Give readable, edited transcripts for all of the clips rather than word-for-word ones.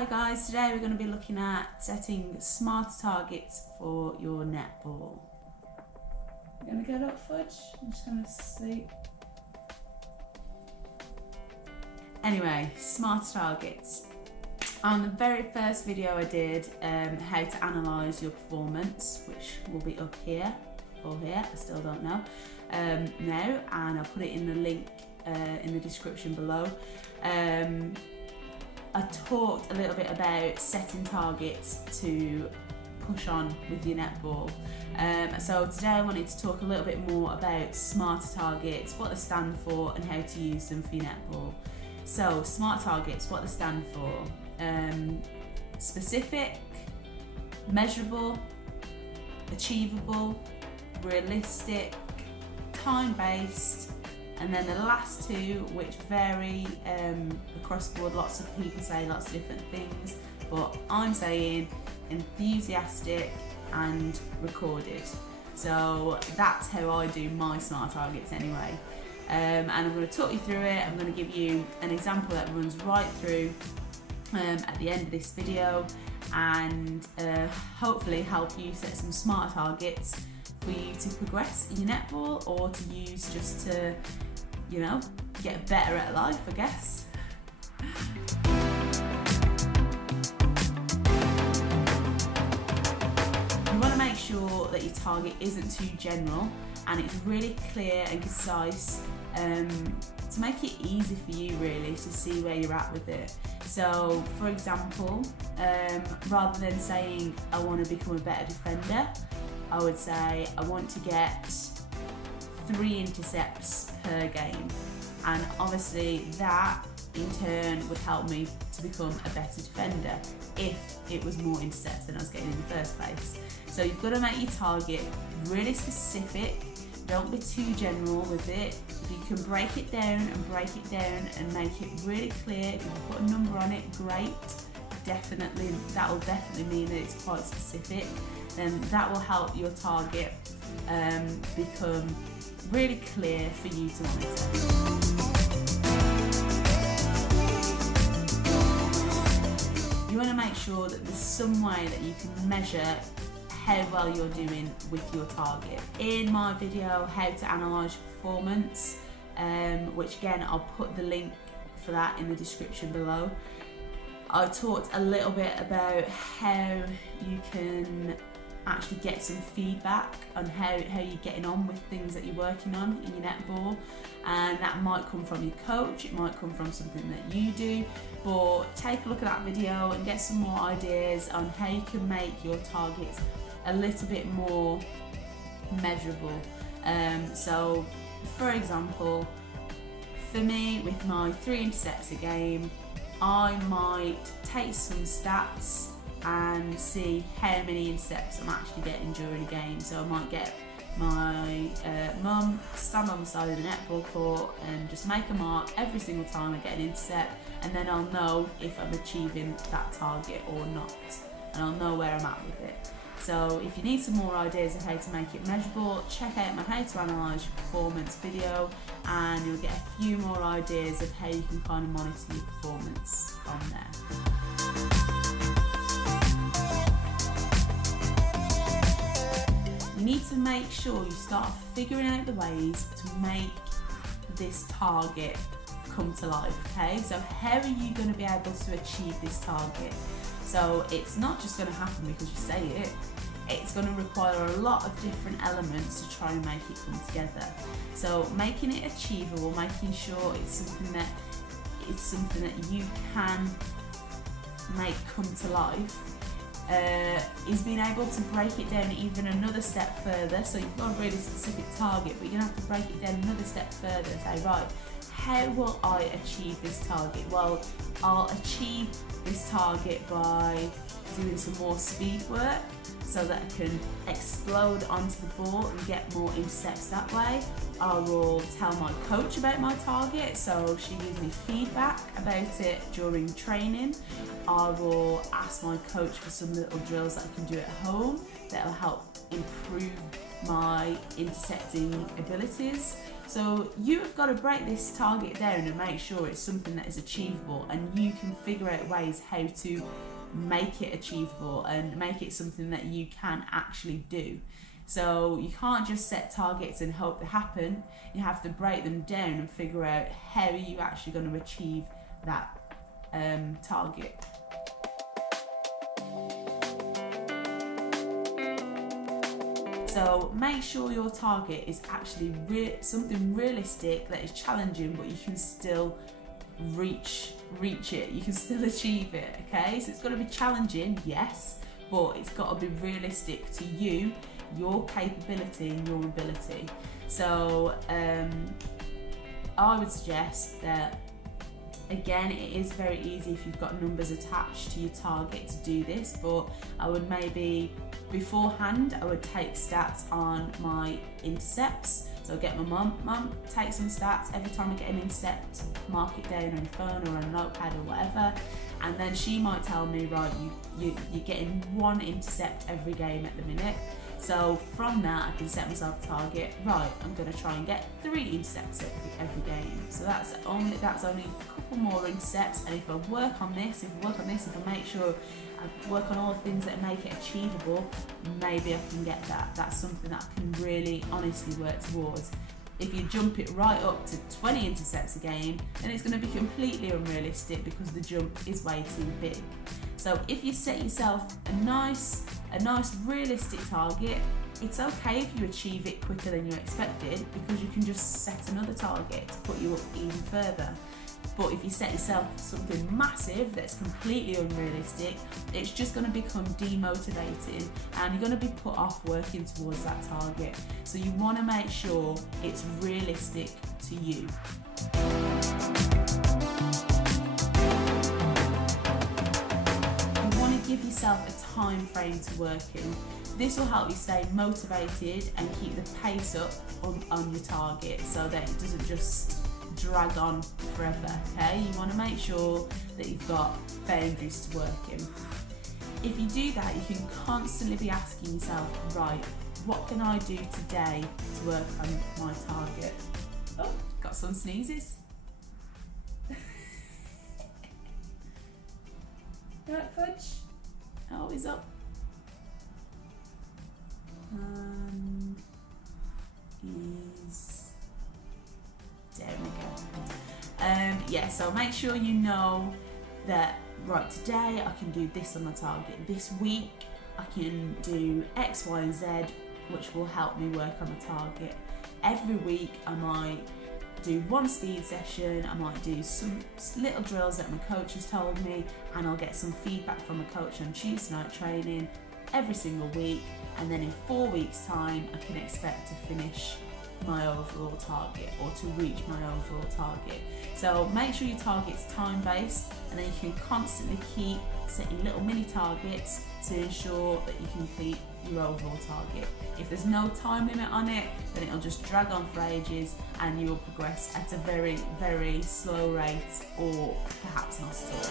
Hi guys, today we're going to be looking at setting smarter targets for your netball. You're going to get up, Fudge? I'm just going to sleep. Anyway, smarter targets. On the very first video I did, how to analyse your performance, which will be up here or here, I still don't know now, and I'll put it in the link in the description below. I talked a little bit about setting targets to push on with your netball. So today I wanted to talk a little bit more about smarter targets, what they stand for and how to use them for your netball. So smart targets, what they stand for. Specific, measurable, achievable, realistic, time-based, and then the last two, which vary across the board. Lots of people say lots of different things, but I'm saying enthusiastic and recorded. So that's how I do my smart targets anyway. And I'm going to talk you through it. I'm going to give you an example that runs right through at the end of this video, and hopefully help you set some smart targets for you to progress in your netball, or to use just to, you know, get better at life, I guess. You want to make sure that your target isn't too general and it's really clear and concise, to make it easy for you really to see where you're at with it. So for example, rather than saying I want to become a better defender, I would say I want to get 3 intercepts per game, and obviously that in turn would help me to become a better defender if it was more intercepts than I was getting in the first place. So you've got to make your target really specific. Don't be too general with it. If you can break it down and make it really clear, if you can put a number on it, great. Definitely, that will definitely mean that it's quite specific. Then that will help your target become really clear for you to monitor. You want to make sure that there's some way that you can measure how well you're doing with your target. In my video, how to analyse your performance, which again, I'll put the link for that in the description below, I talked a little bit about how you can actually get some feedback on how you're getting on with things that you're working on in your netball, and that might come from your coach, it might come from something that you do, but take a look at that video and get some more ideas on how you can make your targets a little bit more measurable. So for example, for me with my 3 intercepts a game, I might take some stats and see how many intercepts I'm actually getting during a game. So I might get my mum, stand on the side of the netball court and just make a mark every single time I get an intercept, and then I'll know if I'm achieving that target or not, and I'll know where I'm at with it. So if you need some more ideas of how to make it measurable, check out my How to Analyse Your Performance video, and you'll get a few more ideas of how you can kind of monitor your performance from there. You need to make sure you start figuring out the ways to make this target come to life, okay? So how are you going to be able to achieve this target? So it's not just going to happen because you say it. It's going to require a lot of different elements to try and make it come together. So making it achievable, making sure it's something that you can make come to life, is being able to break it down even another step further. So you've got a really specific target, but you're going to have to break it down another step further and say, right, how will I achieve this target? Well, I'll achieve this target by doing some more speed work so that I can explode onto the ball and get more intercepts that way. I will tell my coach about my target, so she gives me feedback about it during training. I will ask my coach for some little drills that I can do at home that will help improve my intercepting abilities. So you've got to break this target down and make sure it's something that is achievable, and you can figure out ways how to make it achievable and make it something that you can actually do. So you can't just set targets and hope they happen. You have to break them down and figure out how are you actually going to achieve that target. So make sure your target is actually something realistic that is challenging, but you can still reach it. You can still achieve it. Okay, so it's got to be challenging, yes, but it's got to be realistic to you, your capability and your ability. So I would suggest that, again, it is very easy if you've got numbers attached to your target to do this, but I would maybe beforehand I would take stats on my intercepts. So get my mum, take some stats every time I get an intercept, mark it down on your phone or on a notepad or whatever, and then she might tell me, right, you're getting 1 intercept every game at the minute. So from that I can set myself a target, right, I'm going to try and get 3 intercepts every game. So that's only a couple more intercepts, and if I work on this, if I make sure I work on all the things that make it achievable, maybe I can get that. That's something that I can really honestly work towards. If you jump it right up to 20 intercepts a game, then it's going to be completely unrealistic because the jump is way too big. So if you set yourself a nice realistic target, it's okay if you achieve it quicker than you expected, because you can just set another target to put you up even further. But if you set yourself something massive that's completely unrealistic, it's just going to become demotivating and you're going to be put off working towards that target. So you want to make sure it's realistic to you. You want to give yourself a time frame to work in. This will help you stay motivated and keep the pace up on your target, so that it doesn't just drag on forever. Okay, you want to make sure that you've got boundaries to work in. If you do that, you can constantly be asking yourself, right, what can I do today to work on my target? Oh, got some sneezes. Right, Fudge? Oh, he's up. He's... There we go. Yeah, so make sure you know that, right, today I can do this on my target. This week I can do X, Y, and Z, which will help me work on the target. Every week I might do 1 speed session, I might do some little drills that my coach has told me, and I'll get some feedback from a coach on Tuesday night training every single week, and then in 4 weeks time I can expect to finish my overall target or to reach my overall target. So make sure your target's time based, and then you can constantly keep setting little mini targets to ensure that you complete your overall target. If there's no time limit on it, then it'll just drag on for ages and you'll progress at a very, very slow rate, or perhaps not at all.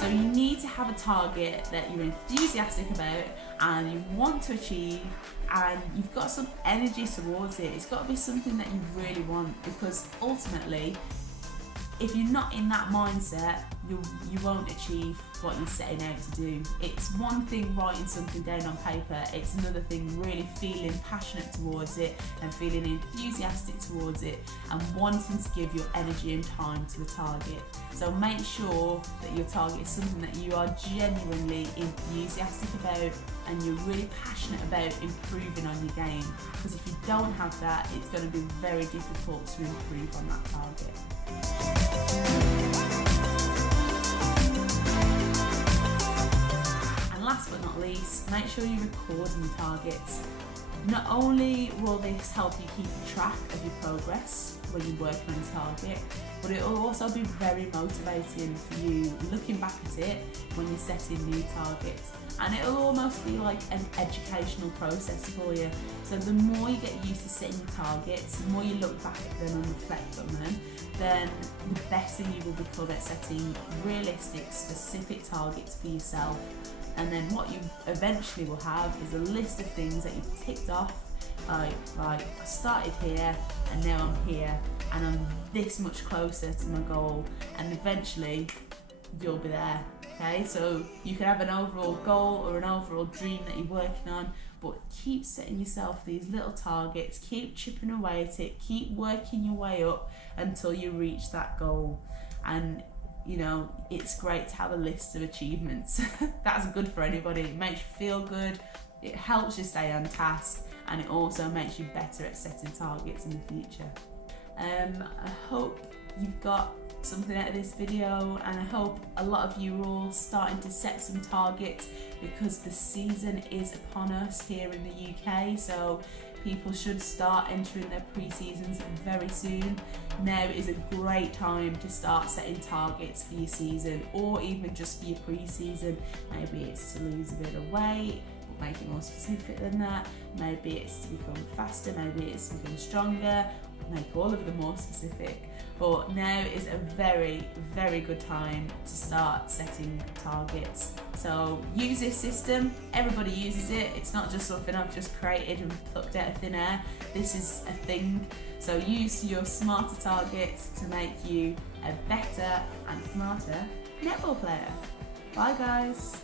So you need to have a target that you're enthusiastic about and you want to achieve, and you've got some energy towards it. It's got to be something that you really want, because ultimately, if you're not in that mindset, you won't achieve what you're setting out to do. It's one thing writing something down on paper, it's another thing really feeling passionate towards it and feeling enthusiastic towards it and wanting to give your energy and time to the target. So make sure that your target is something that you are genuinely enthusiastic about and you're really passionate about improving on your game, because if you don't have that, it's going to be very difficult to improve on that target. And last but not least, make sure you record your targets. Not only will this help you keep track of your progress when you're working on a target, but it will also be very motivating for you looking back at it when you're setting new targets. And it'll almost be like an educational process for you. So the more you get used to setting your targets, the more you look back at them and reflect on them, then the better you will become at setting realistic, specific targets for yourself And then what you eventually will have is a list of things that you've ticked off, like I started here and now I'm here and I'm this much closer to my goal, and eventually you'll be there. Okay, so you can have an overall goal or an overall dream that you're working on, but keep setting yourself these little targets, keep chipping away at it, keep working your way up until you reach that goal. And you know, it's great to have a list of achievements. That's good for anybody. It makes you feel good, it helps you stay on task, and it also makes you better at setting targets in the future. I hope you've got something out of this video, and I hope a lot of you are all starting to set some targets, because the season is upon us here in the UK, so people should start entering their pre-seasons very soon. Now is a great time to start setting targets for your season, or even just for your pre-season. Maybe it's to lose a bit of weight, but make it more specific than that. Maybe it's to become faster, maybe it's to become stronger, make all of them more specific. But now is a very, very good time to start setting targets. So use this system, everybody uses it. It's not just something I've just created and plucked out of thin air. This is a thing. So use your smarter targets to make you a better and smarter netball player. Bye guys.